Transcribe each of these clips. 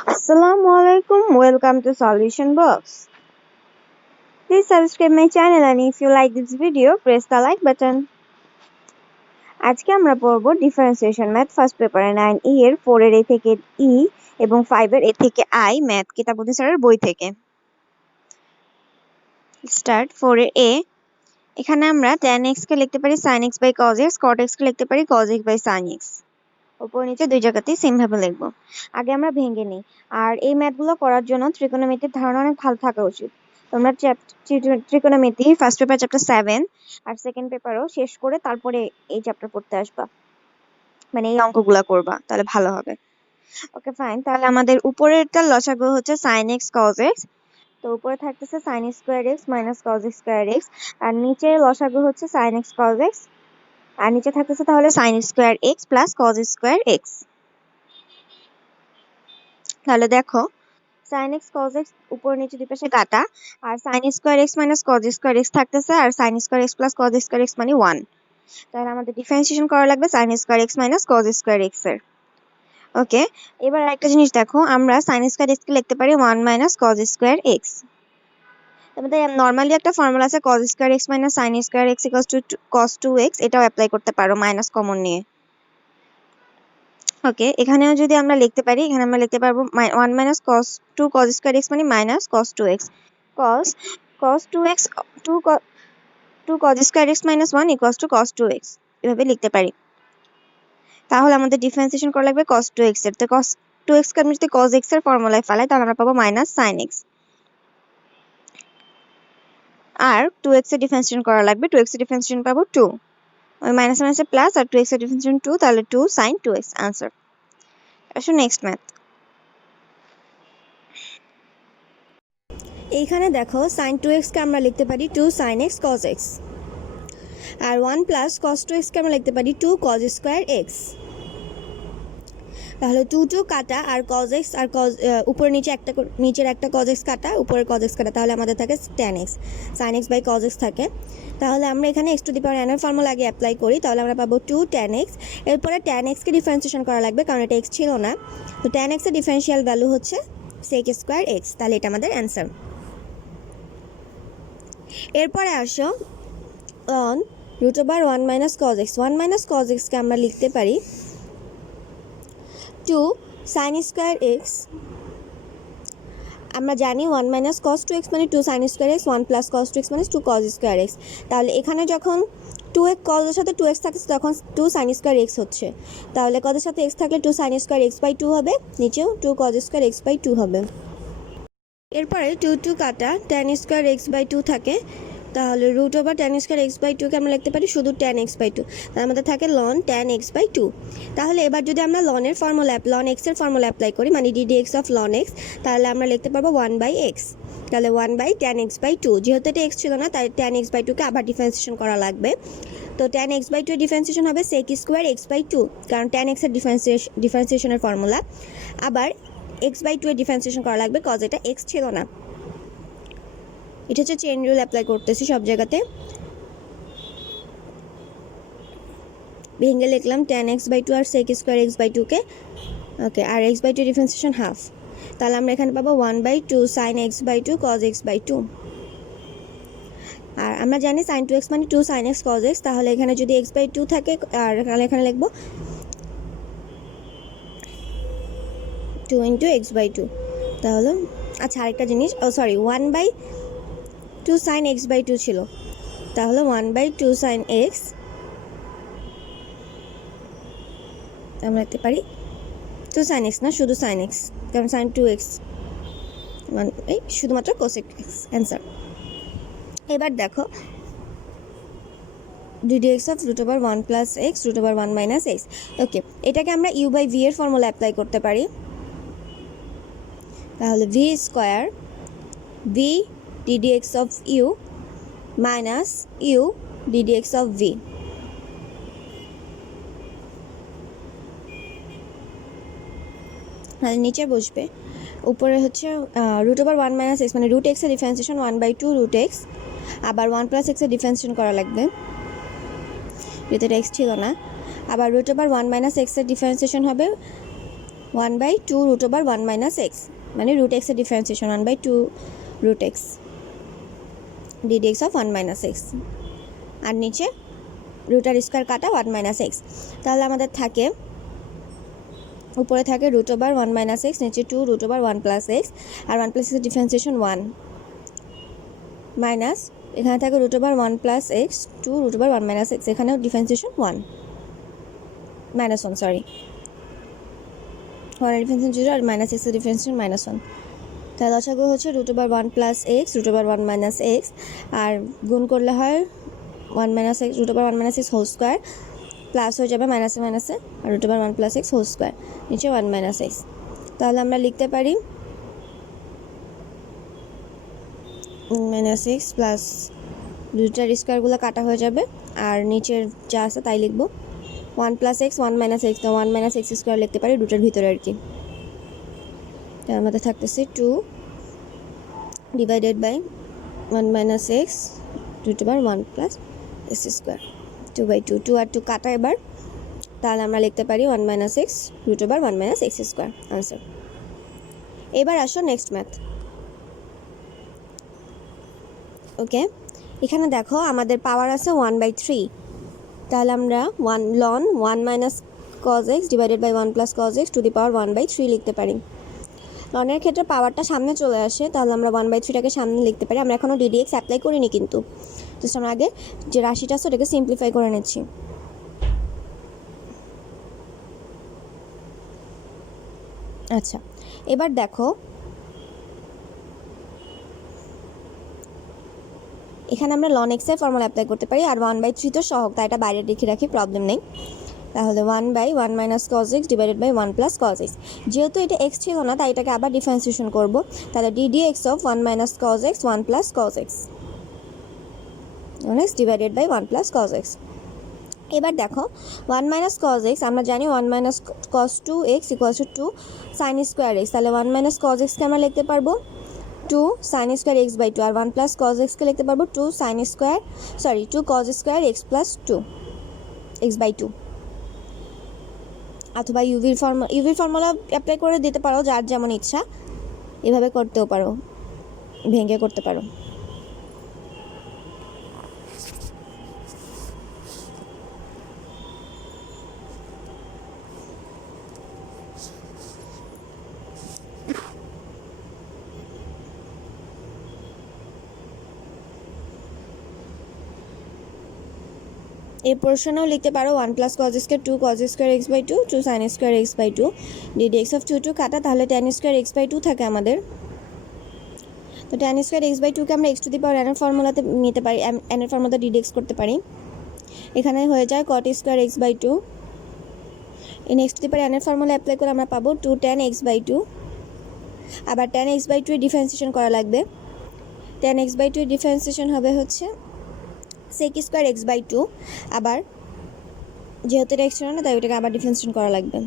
Assalamualaikum, welcome to Solution Box. Please subscribe my channel and if you like this video, press the like button. আজকে আমরা পড়ব differentiation math first পেপারে 9E এর 4 এর A থেকে E এবং 5 এর A থেকে I ম্যাথ কিতাবুদ্দিন স্যারের বই থেকে। স্টার্ট 4 এর A। এখানে আমরা tan x কে লিখতে পারি sin x by cos x, cot x কে লিখতে পারি cos x by sin x। উপর নিচে দুই জায়গাতেই সেম ভাবে লিখব। আগে আমরা ভেঙে নিই। আর এই ম্যাথগুলো করার জন্য ত্রিকোণমিতির ধারণা অনেক ভালো থাকা উচিত। তোমরা ত্রিকোণমিতি ফার্স্ট পেপার চ্যাপ্টার 7 আর সেকেন্ড পেপারও শেষ করে তারপরে এই চ্যাপ্টার পড়তে আসবা, মানে এই অঙ্কগুলো করবা, তাহলে ভালো হবে। ওকে ফাইন, তাহলে আমাদের উপরেরটার লসাগু হচ্ছে sin x cos x, তো উপরে থাকতেছে sin square x minus cos square x, আর নিচের লসাগু হচ্ছে sin x cos x, আর নিচে থাকতেছে তাহলে sin square x plus cos square x। তাহলে দেখো sin x cos x উপর নিচে দুই পাশে কাটা, আর sin square x minus cos square x থাকতেছে, আর sin square x plus cos square x মানে 1। তাহলে আমাদের ডিফারেন্সিয়েশন করা লাগবে sin square x minus cos square x এর। ওকে, এবার আরেকটা জিনিস দেখো, আমরা sin স্কয়ার x কে লিখতে পারি 1 minus cos স্কয়ার x। আমাদের নরমালি একটা ফর্মুলা আছে cos square x minus sin square x equals to cos 2x, এটাও অ্যাপ্লাই করতে পারো মাইনাস কমন নিয়ে। ওকে, এখানেও যদি আমরা লিখতে পারি, এখানে আমরা লিখতে পারবো 1 minus cos 2 cos square x মানে minus cos 2x, cos 2x 2 cos square x minus 1 equals to cos 2x, এভাবে লিখতে পারি। তাহলে আমাদের ডিফারেন্সিয়েশন করা লাগবে cos 2x এর। তো cos 2x কে আমি যদি cos x এর ফর্মুলায় ফেলাই তাহলে আমরা পাবো minus sin x। আর 2x এর ডিফারেন্সিয়েশন করা লাগবে, 2x এর ডিফারেন্সিয়েশন পাবো 2, ওই মাইনাস মাইনাসে প্লাস, আর 2x এর ডিফারেন্সিয়েশন 2, তাহলে 2 sin 2x आंसर। আসো নেক্সট ম্যাথ। এইখানে দেখো sin 2x কে আমরা লিখতে পারি 2 sin x cos x, আর 1 plus cos 2x কে আমরা লিখতে পারি 2 cos স্কয়ার x। তাহলে 2 2 কাটা, আর cos x আর cos উপরে নিচে একটা নিচের একটা cos x কাটা, উপরের cos x কাটা, তাহলে আমাদের থাকে tan x, sin x by cos x থাকে। তাহলে আমরা এখানে x to the power n এর ফর্মুলা আগে অ্যাপ্লাই করি, তাহলে আমরা পাবো 2 tan x। এরপরে tan x কে ডিফারেন্সিয়েশন করা লাগবে কারণ এটা x ছিল না, তো tan x এর ডিফারেন্সিয়াল ভ্যালু হচ্ছে sec স্কয়ার x, তাহলে এটা আমাদের অ্যানসার। এরপরে আসো on root over 1 minus cos x, 1 minus cos x কে আমরা লিখতে পারি 2 sin স্কয়ার x। আমরা জানি 1 minus cos 2x মানে 2 sin square x, 1 plus cos 2x মানে 2 cos স্কয়ার x। তাহলে এখানে যখন 2x cos এর সাথে 2x থাকছে তখন 2 sin স্কয়ার x হচ্ছে, তাহলে cos এর সাথে x থাকলে 2 sin স্কয়ার x by 2 হবে, নিচেও 2 cos স্কয়ার x by 2 হবে। এরপরে 2 2 কাটা, tan স্কয়ার x by 2 থাকে, তাহলে root over tan square x by 2 কে আমরা লিখতে পারি শুধু tan x by 2, তাহলে আমাদের থাকে ln tan x by 2। তাহলে এবার যদি আমরা ln x এর ফর্মুলা অ্যাপ্লাই করি, মানে ddx অফ ln x, তাহলে আমরা লিখতে পারবো 1 by x, তাহলে 1 by tan x by 2। যেহেতু এটা x ছিল না তাই tan x by 2 কে আবার ডিফারেন্সিয়েশন করা লাগবে, তো tan x by 2 এর ডিফারেন্সিয়েশন হবে sec স্কয়ার x by 2, কারণ tan x এর ডিফারেন্সিয়েশনের ফর্মুলা। আবার x by 2 এর ডিফারেন্সিয়েশন করা লাগবে cos এটা x ছিল না। এটা হচ্ছে চেইন রুল অ্যাপ্লাই করতেছি সব জায়গাতে। ভেঙে লিখলাম tan x by 2 আর sec স্কয়ার x by 2 কে। ওকে, আর x by 2 ডিফারেন্সিয়েশন হাফ, তাহলে আমরা এখানে পাবো 1 by 2 sin x by 2 cos x by 2। আর আমরা জানি sin 2x মানে 2 sin x cos x, তাহলে এখানে যদি x by 2 থাকে, আর এখানে লিখবো 2 into x by 2। তাহলে আচ্ছা আরেকটা জিনিস, sorry 1 by 2 sin x by 2 ছিল, তাহলে 1 by 2 sin x আমরা লিখতে পারি 2 sin x, না শুধু sin x, কারণ sin 2x মানে শুধুমাত্র cosec x অ্যান্সার। এবার দেখো ddx of root over 1 plus x root over 1 minus x। ওকে, এটাকে আমরা u by v এর ফর্মুলা অ্যাপ্লাই করতে পারি, তাহলে v square v ddx of u minus u ddx of v। তাহলে নিচে বসবে, উপরে হচ্ছে রুট ওভার 1 মাইনাস এক্স, মানে রুট এক্সের ডিফারেন্সিয়েশন 1 by 2 রুট এক্স, আবার 1 প্লাস এক্সের ডিফারেন্সিয়েশন করা লাগবে, যেটা এক্স ছিল না। আবার রুট ওভার 1 মাইনাস এক্সের ডিফারেন্সিয়েশন হবে 1/2 রুট ওভার 1 মাইনাস এক্স, মানে রুট এক্সের differentiation 1/2 root x ddx of 1 minus x, আর নিচে রুটার স্কোয়ার কাটা 1 মাইনাস এক্স। তাহলে আমাদের থাকে, উপরে থাকে রুট ওভার 1 মাইনাস এক্স, নিচে 2 রুট ওভার 1 প্লাস এক্স, আর 1 প্লাস এক্সের ডিফারেন্সিয়েশন 1 মাইনাস, এখানে থাকে root over 1 plus x, 2 root over 1 minus x, এখানেও ডিফারেন্সিয়েশন 1 মাইনাস 1, সরি 1 এর ডিফারেন্সিয়েশন 0 আর মাইনাস এক্সের ডিফারেন্সিয়েশন -1। তাহলে লসাগু হচ্ছে root over 1 plus x root over 1 minus x, আর গুণ করলে হয় 1 minus x root over 1 minus x whole square, plus হয়ে যাবে মাইনাসে মাইনাসে, আর root over 1 plus x whole square, নিচে 1 মাইনাস এক্স। তাহলে আমরা লিখতে পারি মাইনাস এক্স প্লাস রুটার স্কোয়ারগুলো কাটা হয়ে যাবে, আর নিচের যা আছে তাই লিখবো 1 প্লাস এক্স 1 মাইনাস এক্স, তো 1 মাইনাস এক্স স্কোয়ার লিখতে পারি রুটের ভিতরে আর কি। তার আমাদের থাকতেছে 2 divided by 1 minus x root over 1 plus x square, 2/2, 2 আর 2 কাটা এবার, তাহলে আমরা লিখতে পারি 1 minus x root over 1 minus x square, answer. এবার আসো নেক্সট ম্যাথ। ওকে, এখানে দেখো আমাদের পাওয়ার আছে 1/3, তাহলে আমরা 1 ln 1 minus cos x divided by 1 plus cos x to the power 1/3 লিখতে পারি। লনের ক্ষেত্রে পাওয়ারটা সামনে চলে আসে, তাহলে আমরা 1/3টাকে সামনে লিখতে পারি। আমরা এখনও ডিডিএক্স অ্যাপ্লাই করিনি, কিন্তু জাস্ট আমরা আগে যে রাশিটা আছে ওটাকে সিম্পলিফাই করে নিচ্ছি। আচ্ছা, এবার দেখো এখানে আমরা ln x এর ফর্মুলা অ্যাপ্লাই করতে পারি, আর 1/3 তো সহগ, তাই এটা বাইরে লিখে রাখি, প্রবলেম নেই। তাহলে 1/1 minus cos x divided by 1 plus cos x, যেহেতু এটা এক্স ছিল না তাই এটাকে আবার ডিফারেন্সিয়েশন করব, তাহলে ddx of 1 minus cos x 1 plus cos x divided by 1 plus cos x. এবার দেখো 1 মাইনাস কজ এক্স, আমরা জানি 1 minus cos 2x equals to 2 sine square x, তাহলে 1 মাইনাস কজ এক্সকে আমরা লিখতে পারবো 2 সাইন স্কোয়ার এক্স বাই 2, আর 1 প্লাস কজ এক্সকে লিখতে পারবো 2 sine square, sorry 2 cos square x plus 2 x by 2, অথবা ইউভির ফর্মুলা অ্যাপ্লাই করে দিতে পারো, যার যেমন ইচ্ছা, এভাবে করতেও পারো, ভেঙে করতে পারো। এই পোর্শনেও লিখতে পারো 1 plus cos square 2 cos square x by 2 2 sine square x by 2 d d x of 2 কাটা, তাহলে tan স্কোয়ার এক্স বাই 2 থাকে আমাদের। তো tan স্কোয়ার এক্স বাই 2কে আমরা এক্স টু দি পাওয়ার এনের ফর্মুলাতে নিতে পারি, এনের ফর্মুলাতে ডিডিএক্স করতে পারি, এখানে হয়ে যায় cot স্কোয়ার এক্স বাই 2, এই এক্স টু দি পাওয়ার এনের ফর্মুলা অ্যাপ্লাই করে আমরা পাবো 2 tan x বাই 2, আবার tan x বাই 2 এর ডিফারেন্সিয়েশন করা লাগবে, tan x বাই 2 এর ডিফারেন্সিয়েশন হবে হচ্ছে sec স্কোয়ার এক্স বাই 2, আবার যেহেতু এটা এক্স ছিল না তাই ওটাকে আবার ডিফারেন্সিয়েশন করা লাগবে।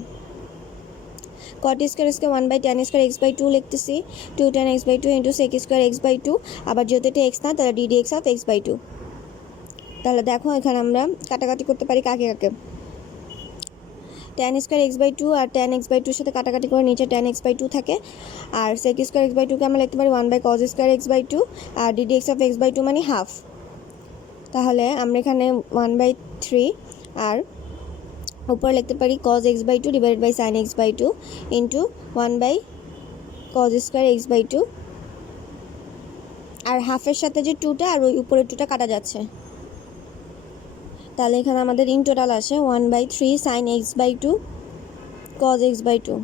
cot স্কোয়ার এক্সকে 1/tan স্কোয়ার এক্স বাই 2 লিখতেছি, 2 tan x by 2 into sec square x by 2, আবার যেহেতু এটা এক্স না তাহলে ddx অফ এক্স বাই 2। তাহলে দেখো এখানে আমরা কাটাকাটি করতে পারি কাকে কাকে, tan স্কোয়ার এক্স বাই 2 আর tan x বাই 2 এর সাথে কাটাকাটি করে নিচে tan x বাই 2 থাকে, আর sec স্কোয়ার এক্স বাই 2কে আমরা লিখতে পারি 1/cos স্কোয়ার এক্স বাই 2, আর ddx অফ এক্স বাই 2 মানে হাফ। তাহলে আমরা এখানে 1/3 আর উপরে লিখতে পারি cos x by 2 divided by sin x by 2 into 1/cos square x by 2, আর হাফের সাথে যে 2টা আর ওই উপরের 2টা কাটা যাচ্ছে, তাহলে এখানে আমাদের ইন টোটাল আসে 1/3 sin x by 2 cos x by 2।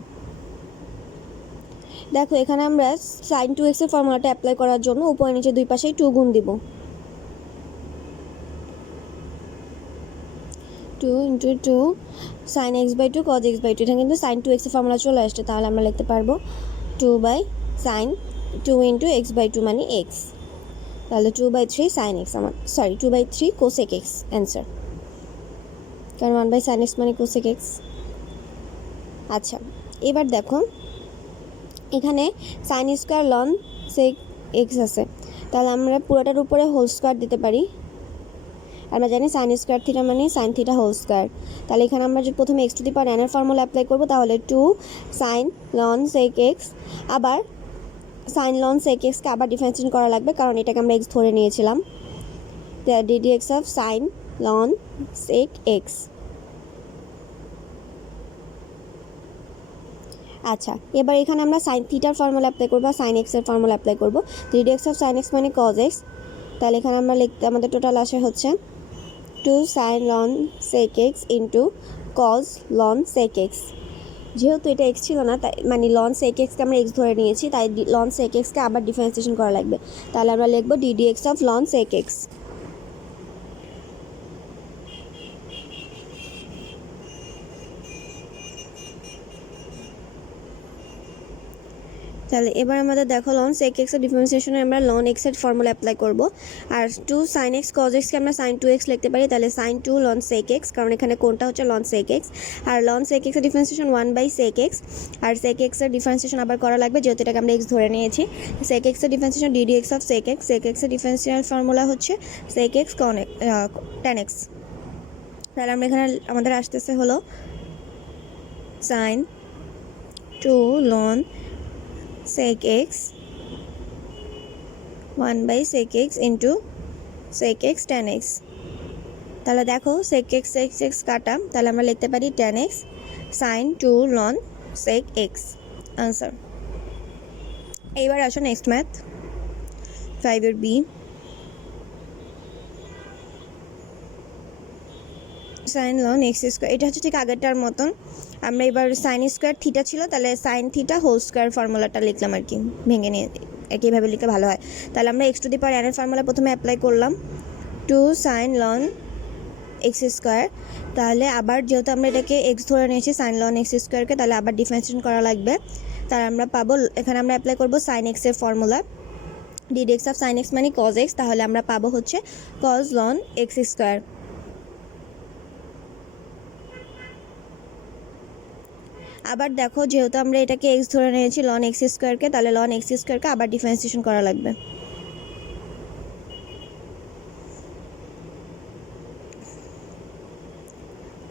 দেখো এখানে আমরা sin 2x এর ফর্মুলাটা অ্যাপ্লাই করার জন্য উপরে নিচে দুই পাশেই 2 গুণ দিব, 2 into 2 sin x by 2 cos x by 2, এটা কিন্তু sin 2x এর ফর্মুলা চলে আসছে, তাহলে আমরা লিখতে পারবো 2/sin 2 ইন্টু x বাই 2 মানে x, তাহলে 2/3 sin x, আমার সরি 2/3 cosec x অ্যান্সার, কারণ 1/sin x মানে cosec x। আচ্ছা, এবার দেখো এখানে sin square ln sec x আছে, তাহলে আমরা পুরোটার উপরে হোল স্কোয়ার দিতে পারি, আমরা জানি সাইন স্কোয়ার থিটা মানে সাইন থিটা হোল স্কোয়ার। তাহলে এখানে আমরা যদি প্রথমে x to the power n এর ফর্মুলা অ্যাপ্লাই করবো, তাহলে 2 সাইন লন সেক এক্স, আবার সাইন লন সেক এক্সকে আবার ডিফারেন্সিয়েশন করা লাগবে, কারণ এটাকে আমরা এক্স ধরে নিয়েছিলাম। ddx of sine ln sec x. আচ্ছা, এবার এখানে আমরা সাইন থিটার ফর্মুলা অ্যাপ্লাই করবো, সাইন এক্সের ফর্মুলা অ্যাপ্লাই করবো। ddx অফ সাইন এক্স মানে কজ এক্স। তাহলে এখানে আমরা লিখতে, আমাদের টোটাল আসে হচ্ছে 2 sine ln sec x into cos ln sec x. যেহেতু এটা এক্স ছিল না, তাই মানে লন সেক এক্সকে আমরা এক্স ধরে নিয়েছি, তাই লন সেক এক্সকে আবার ডিফারেন্সিয়েশন করা লাগবে। তাহলে আমরা লিখবো ddx of ln sec x. তাহলে এবার আমাদের দেখো লন সেক এক্সের ডিফারেন্সিয়েশনে আমরা লন এক্সের ফর্মুলা অ্যাপ্লাই করব। আর 2 সাইন এক্স কজ এক্সকে আমরা সাইন 2x লিখতে পারি, তাহলে সাইন 2 লন সেক এক্স, কারণ এখানে কোনটা হচ্ছে লন সেক এক্স। আর লন সেক এক্সের ডিফারেন্সিয়েশন 1/sec x, আর সেক এক্সের ডিফারেন্সিয়েশন আবার করা লাগবে, যেহেতু এটাকে আমরা এক্স ধরে নিয়েছি। সেক এক্সের differentiation ddx of sec x. Sec এক্সের ডিফারেন্সিয়াল ফর্মুলা হচ্ছে সেক এক্স tan x। তাহলে আমরা এখানে আমাদের আসতেছে হলো sine 2 ln sec x 1/sec x into sec x tan x। তাহলে দেখো sec x কাটা, তাহলে আমরা লিখতে পারি tan x sin 2 ln sec x আনসার। এইবার আসো নেক্সট ম্যাথ 5 এর B. Sine ln x square, এটা হচ্ছে ঠিক আগেরটার মতন। আমরা এবার সাইন স্কোয়ার থিটা ছিল, তাহলে সাইন থিটা হোল স্কোয়ার ফর্মুলাটা লিখলাম আর কি, ভেঙে নিয়ে আর কি, এভাবে লিখলে ভালো হয়। তাহলে আমরা x to the power n এর ফর্মুলা প্রথমে অ্যাপ্লাই করলাম, 2 সাইন লন এক্স স্কোয়ার। তাহলে আবার যেহেতু আমরা এটাকে এক্স ধরে নিয়েছি সাইন লন এক্স স্কোয়ারকে, তাহলে আবার ডিফারেন্সিয়েশন করা লাগবে। তাহলে আমরা পাবো, এখানে আমরা অ্যাপ্লাই করবো সাইন এক্সের formula, ddx of sine x মানে কজ এক্স। তাহলে আমরা পাবো হচ্ছে কজ লন এক্স স্কোয়ার। আবার দেখো যেহেতু আমরা এটাকে এক্স ধরে নিয়েছি লন এক্স স্কোয়ারকে, তাহলে লন এক্স স্কোয়ারকে আবার ডিফারেন্সিয়েশন করা লাগবে।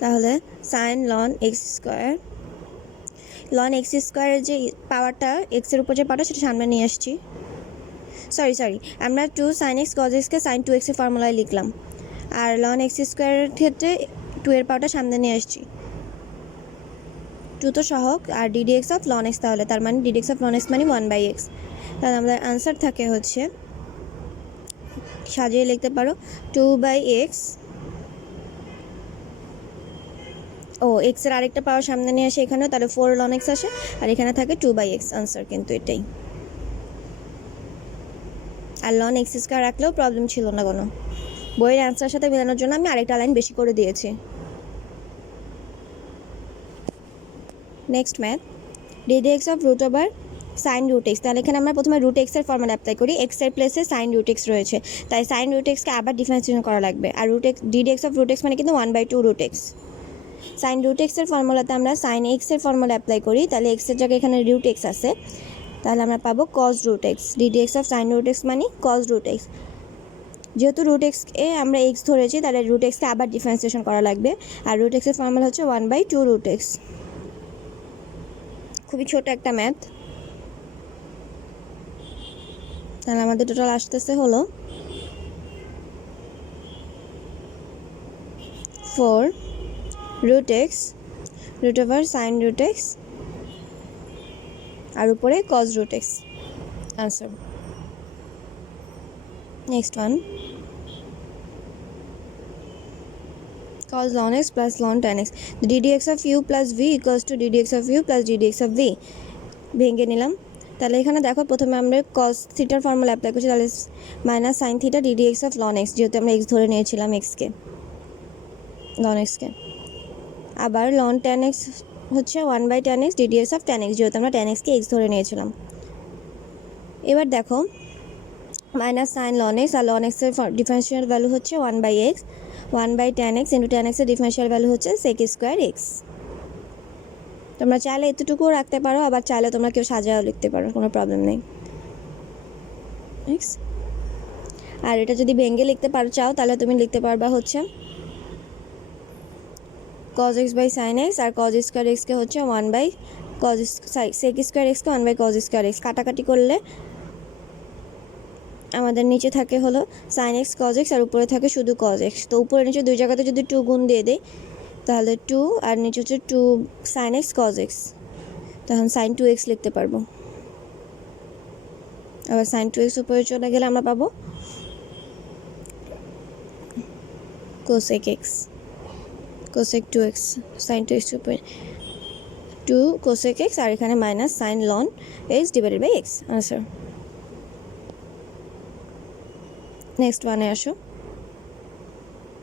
তাহলে sine ln x square, ln x স্কোয়ারের যে পাওয়ারটা এক্সের উপর যে পাওয়ারটা সেটা সামনে নিয়ে আসছি। সরি আমরা 2 সাইন এক্স কজ এক্সকে সাইন 2x এর ফর্মুলায় লিখলাম, আর লন এক্স স্কোয়ারের ক্ষেত্রে 2 এর পাওয়ারটা সামনে নিয়ে আসছি। 2 তো সহগ, আর ddx অফ লন এক্স, তাহলে তার মানে ddx অফ লন এক্স মানে 1/x। তাহলে আমাদের আনসার থাকে হচ্ছে, সাজিয়ে লিখতে পারো 2/x, ও এক্সের আরেকটা পাওয়ার সামনে নিয়ে আসে এখানেও, তাহলে 4 লন এক্স আসে, আর এখানে থাকে 2/x আনসার কিন্তু এটাই। আর লন এক্স স্কোয়ার রাখলেও প্রবলেম ছিল না কোনো, বইয়ের অ্যান্সারের সাথে মেলানোর জন্য আমি আরেকটা লাইন বেশি করে দিয়েছি। Next math ddx of root over sine root x. তাহলে এখানে আমরা প্রথমে রুট এক্সের ফর্মুলা অ্যাপ্লাই করি, এক্সের প্লেসে সাইন রুট এক্স রয়েছে, তাই সাইন রুট এক্সকে আবার ডিফারেন্সিয়েশন করা লাগবে। আর root x ddx of root x মানে কিন্তু 1/2 রুট এক্স। সাইন রুট এক্সের ফর্মুলাতে আমরা সাইন এক্সের ফর্মুলা অ্যাপ্লাই করি, তাহলে এক্সের জায়গায় এখানে রুট এক্স আছে, তাহলে আমরা পাবো cos root x. ddx of sine root x মানে কজ রুট এক্স। যেহেতু রুট এক্সকে আমরা এক্স ধরেছি, তাহলে রুট এক্সকে আবার ডিফারেন্সিয়েশন করা লাগবে, আর রুট এক্সের ফর্মুলা হচ্ছে 1/2 রুট এক্স। খুবই ছোট একটা ম্যাথ। তাহলে আমাদের টোটাল আসতেছে হলো 4 root x root over sine root x, আর উপরে cos root x answer. Next one cos ln x plus ln tan x, the ddx of u plus v equals to ddx of u plus ddx of v। ভেঙে নিলাম। তাহলে এখানে দেখো প্রথমে আমরা cos থিটার ফর্মুলা অ্যাপ্লাই করছি, তাহলে minus sine theta ddx of ln x, যেহেতু আমরা x ধরে নিয়েছিলাম এক্সকে, ln x-কে। আবার ln tan x হচ্ছে 1/tan x ddx of tan x, যেহেতু আমরা tan x-কে x ধরে নিয়েছিলাম। এবার দেখো মাইনাস সাইন ln x, আর ln x-এর ডিফারেন্সিয়াল ভ্যালু হচ্ছে 1/x, 1/tan x into tan x-এর ডিফারেন্সিয়াল ভ্যালু হচ্ছে sec স্কোয়ার এক্স। তোমরা চাইলে এতটুকুও রাখতে পারো, আবার চাইলে তোমরা কেউ সাজাও লিখতে পারো, কোনো প্রবলেম নেই। আর এটা যদি ভেঙে লিখতে চাও তাহলে তুমি লিখতে পারবা হচ্ছে cos x by sin x, আর cos স্কোয়ার এক্সকে হচ্ছে 1 বাই cos sec স্কোয়ার এক্সকে 1 বাই cos স্কোয়ার এক্স। কাটাকাটি করলে আমাদের নিচে থাকে হলো sin x cos x, আর উপরে থাকে শুধু cos x। তো উপরে নিচে দুই জায়গাতে যদি 2 গুণ দিয়ে দেই তাহলে 2, আর নিচে হচ্ছে 2 sin x cos x, তখন sin 2x লিখতে পারবো। আবার sin 2x উপরে চলে গেলে আমরা পাবো cosec x, cosec 2x, sin 2x উপরে 2 cosec x, আর এখানে minus sin ln x divided by x। Answer. Next ওয়ানে আসো,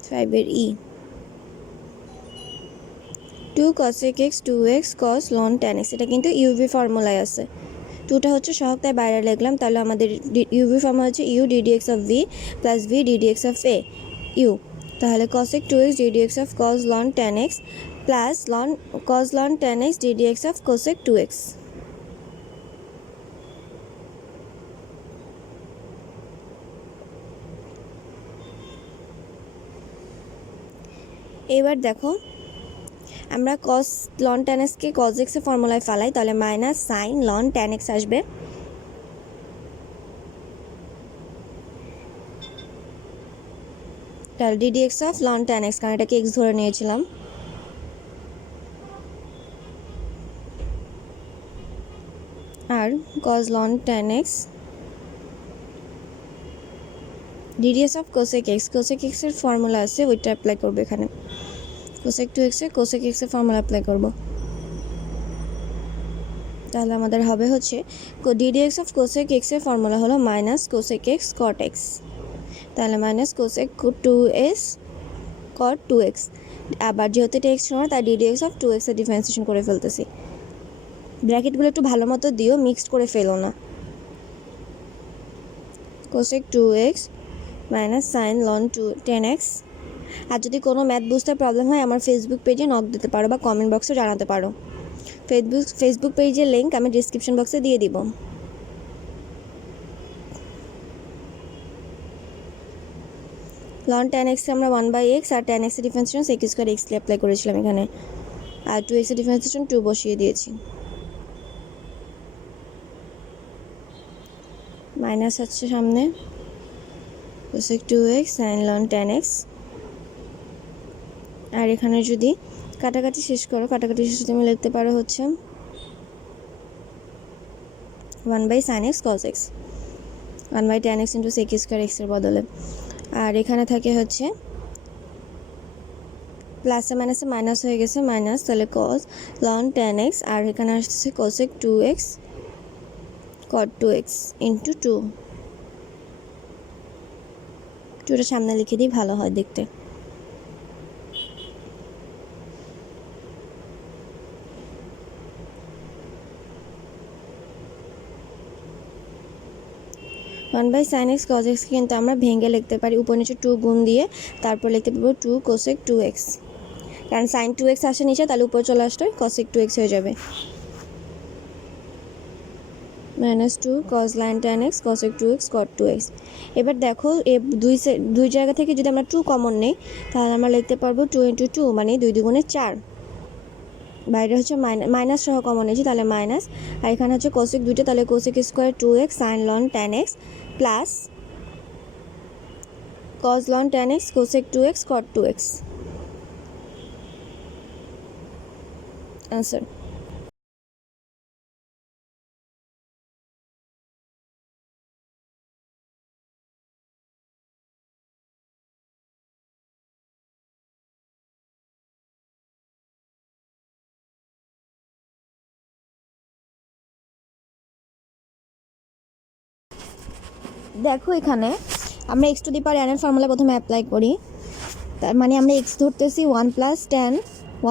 5 এর ই। 2 cosec x 2x cos ln tan x, এটা কিন্তু ইউভি ফর্মুলায় আছে। 2টা হচ্ছে সহগ তাই বাইরে লিখলাম, তাহলে আমাদের ইউভি ফর্মুলা হচ্ছে U ddx of V plus V ddx of এ ইউ। তাহলে cosec 2x ddx of cos ln tan x plus cos ln tan x ddx of cosec 2x। এবার দেখো আমরা cos ln tan x কে cos x এর ফর্মুলায় ফালাই, তাহলে minus sin ln tan x আসবে। তাহলে ddx of ln tan x, কারণ এটাকে x ধরে নিয়েছিলাম, আর cos ln tan x ddx of cosec x। cosec x এর ফর্মুলা আছে, ওইটা অ্যাপ্লাই করবো এখানে। cosec 2x এর cosec x এর ফর্মুলা অ্যাপ্লাই করব, তাহলে আমাদের হবে হচ্ছে ddx অফ cosec x এর ফর্মুলা হলো minus cosec x cot x, তাহলে minus cosec 2x cot 2x। আবার যেহেতু এটা x সমান তাই ddx অফ 2x এর ডিফারেন্সিয়েশন করে ফেলতেছি। ব্র্যাকেটগুলো একটু ভালো মতো দিও, মিক্সড করে ফেলো না। cosec 2x minus sin ln 10x। আর যদি কোনো ম্যাথ বুঝতে প্রবলেম হয় আমার ফেসবুক পেজে নক দিতে পারো বা কমেন্ট বক্সে জানাতে পারো। ফেসবুক পেজের লিঙ্ক আমি ডিসক্রিপশন বক্সে দিয়ে দিব। ln tan x আমরা 1 বাই x আর tan x এর ডিফারেন্সিয়েশন sec স্কয়ার x কে অ্যাপ্লাই করেছিলাম এখানে, আর 2x এর ডিফারেন্সিয়েশন 2 বসিয়ে দিয়েছি। মাইনাস আছে সামনে cosec 2x sin ln tan x, আর এখানে যদি কাটাকাটি শেষ করো, কাটাকাটি শেষে তুমি লিখতে পারো হচ্ছে 1 by sin x cos x, 1 by tan x into sec square x এর বদলে। আর এখানে থাকে হচ্ছে প্লাসে মাইনাসে মাইনাস হয়ে গেছে, মাইনাস, তাহলে cos ln tan x, আর এখানে আসছে cosec 2x cot 2x into 2। 2টা সামনে লিখে দিই, ভালো হয় দেখতে। One by sine x cos x কিন্তু আমরা ভেঙে লিখতে পারি, উপর নিচে 2 গুণ দিয়ে তারপর লিখতে পারবো 2 cosec 2x, কারণ sin 2x আসে নিচে, তাহলে উপর চলে আসলে cosec 2x হয়ে যাবে। Minus 2 cos ln tan x cosec 2x cot 2x। এবার দেখো এই দুই জায়গা থেকে যদি আমরা 2 কমন নেই তাহলে আমরা লিখতে পারবো 2 ইন্টু 2 মানে 2 দুগুণে 4, বাইরে হচ্ছে মাইনাস সহ কমন নিয়েছি তাহলে মাইনাস, আর এখানে হচ্ছে cosec 2টা, তাহলে cosec square 2x sin ln tan x plus cos ln tan x cosec 2x cot 2x। Answer. দেখো এখানে আমরা x to the power n এর ফর্মুলা প্রথমে অ্যাপ্লাই করি, তার মানে আমরা x ধরতেছি 1 প্লাস tan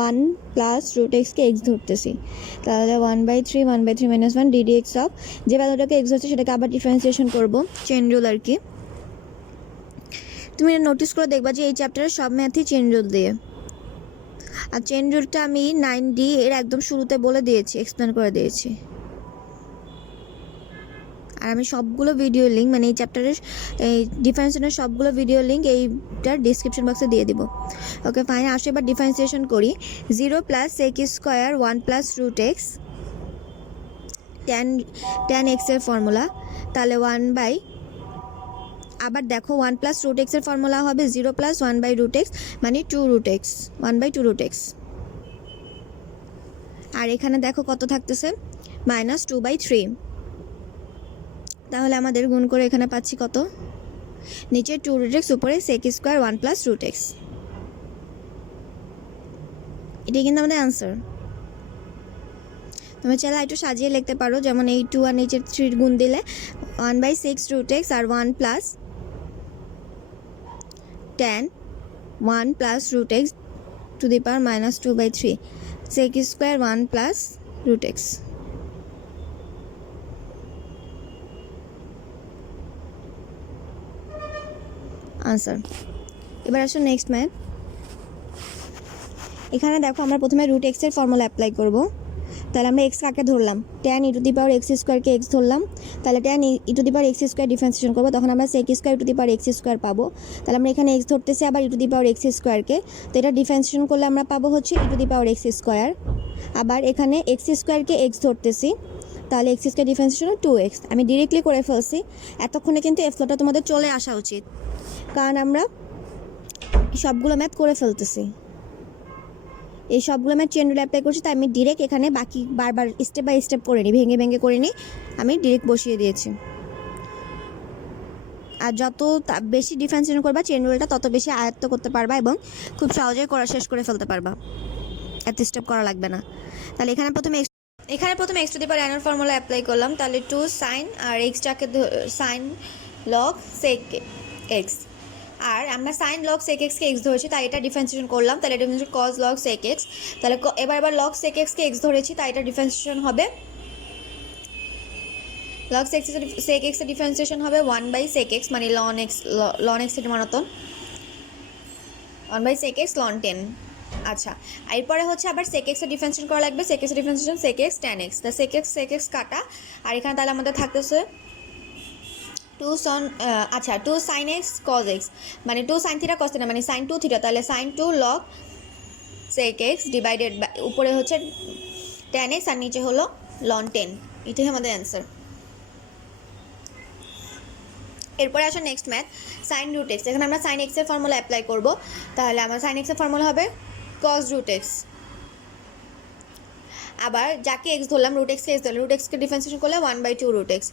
1 প্লাস রুট এক্সকে x ধরতেছি, তাহলে 1/3 1/3 মাইনাস 1 ddx অফ যে ভ্যালুটাকে x হচ্ছে সেটাকে আবার ডিফারেন্সিয়েশন করব চেন রুল আর কি। তুমি নোটিস করে দেখবা যে এই চ্যাপ্টারের সব ম্যাথই চেন রুল দিয়ে, আর চেন রুলটা আমি 9D এর একদম শুরুতে বলে দিয়েছি, এক্সপ্লেন করে দিয়েছি। আর আমি সবগুলো ভিডিও লিঙ্ক মানে এই চ্যাপ্টারের এই ডিফারেন্সিয়েশনের সবগুলো ভিডিও লিঙ্ক এইটার ডিসক্রিপশন বক্সে দিয়ে দিব। ওকে ফাইন, আসো এবার ডিফারেন্সিয়েশন করি। 0 plus sec square 1 plus root x tan x এর ফর্মুলা, তাহলে 1 বাই, আবার দেখো 1 প্লাস রুট এক্সের ফর্মুলা হবে 0 প্লাস 1 বাই রুট এক্স মানে 2 root x, 1 by 2 root x. আর এখানে দেখো কত থাকতেছে -2/3, তাহলে আমাদের গুণ করে এখানে পাচ্ছি কত, নিচে 2 রুট এক্স উপরে sec square 1 plus root x. এটাই কিন্তু আমাদের অ্যান্সার। তুমি চাইলে একটু সাজিয়ে লিখতে পারো, যেমন এই 2 আর নিচের 3 গুণ দিলে 1/6 রুট এক্স আর 1 plus tan 1 plus root x to the power -2/3 sec square 1 plus root x. Answer. এবার আসো নেক্সট ম্যাথ। এখানে দেখো আমরা প্রথমে রুট এক্সের ফর্মুলা অ্যাপ্লাই করব। তাহলে আমরা এক্স কাকে ধরলাম, tan e to the power x স্কোয়ারকে এক্স ধরলাম, তাহলে tan e to the power x square differentiation করবো, তখন আমরা sec square to the power x square পাবো। তাহলে আমরা এখানে এক্স ধরতেছি আবার e to the power x স্কোয়ারকে, তো এটা ডিফারেন্সিয়েশন করলে আমরা পাবো হচ্ছে e to the power x square. আবার এখানে এক্স স্কোয়ারকে এক্স ধরতেছি, তাহলে এক্স স্কোয়ার ডিফারেন্সিয়েশন 2x। আমি ডিরেক্টলি করে ফেলছি, এতক্ষণে কিন্তু এই ফ্লোটা তোমাদের চলে আসা উচিত, কারণ আমরা সবগুলো ম্যাথ করে ফেলতেছি, এই সবগুলো ম্যাথ চেন রুল অ্যাপ্লাই করছি, তাই আমি ডিরেক্ট এখানে বাকি বারবার স্টেপ বাই স্টেপ করে নিই, ভেঙে ভেঙে করে নিই, আমি ডিরেক্ট বসিয়ে দিয়েছি। আর যত বেশি ডিফারেন্সিয়েশন করবা চেন রুলটা তত বেশি আয়ত্ত করতে পারবা এবং খুব সহজেই করা শেষ করে ফেলতে পারবা, এত স্টেপ করা লাগবে না। তাহলে এখানে প্রথমে x to the power n formula apply করলাম, তাহলে 2 সাইন আর এক্সটাকে সাইন লগ সেক এক্স, আর আমরা সাইন লগ সেক এক্সকে এক্স ধরেছি তাই এটা ডিফারেন্সিয়েশন করলাম, তাহলে এটা হচ্ছে কজ লগ সেক এক্স। তাহলে এবার লগ সেক এক্সকে এক্স ধরেছি তাই এটা ডিফারেন্সিয়েশন হবে লগ সেক এক্সের ডিফারেন্সিয়েশন হবে 1 বাই সেক এক্স মানে লন এক্সের মতন 1 বাই সেক এক্স লন 10। আচ্ছা, এরপরে হচ্ছে আবার সেক এক্সের ডিফারেন্সিয়েশন করা লাগবে, সেক এক্সের differentiation sec x tan x, তা সেক এক্স কাটা, আর এখানে তাহলে আমাদের থাকতেছে 2 সাইন এক্স কজ এক্স মানে 2 সাইন থিটা কজ থিটা মানে সাইন 2 থিটা, তাহলে sine 2 log sec x divided by উপরে হচ্ছে ট্যান এক্স আর নিচে হলো লন 10। এটাই আমাদের অ্যান্সার। এরপরে আসো next math sine root x. এখানে আমরা সাইন এক্সের ফর্মুলা অ্যাপ্লাই করব, তাহলে আমার সাইন এক্সের ফর্মুলা হবে কজ রুট এক্স, আবার যাকে এক্স ধরলাম রুট এক্সকে এক্স ধরলাম, রুট এক্সকে ডিফারেন্সিয়েশন করলে 1/2 রুট এক্স,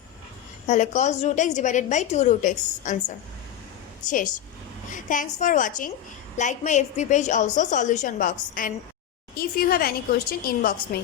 তাহলে cos root x divided by 2 root x answer শেষ। Thanks for watching. Like my FB page also, solution box, and if you have any question inbox me.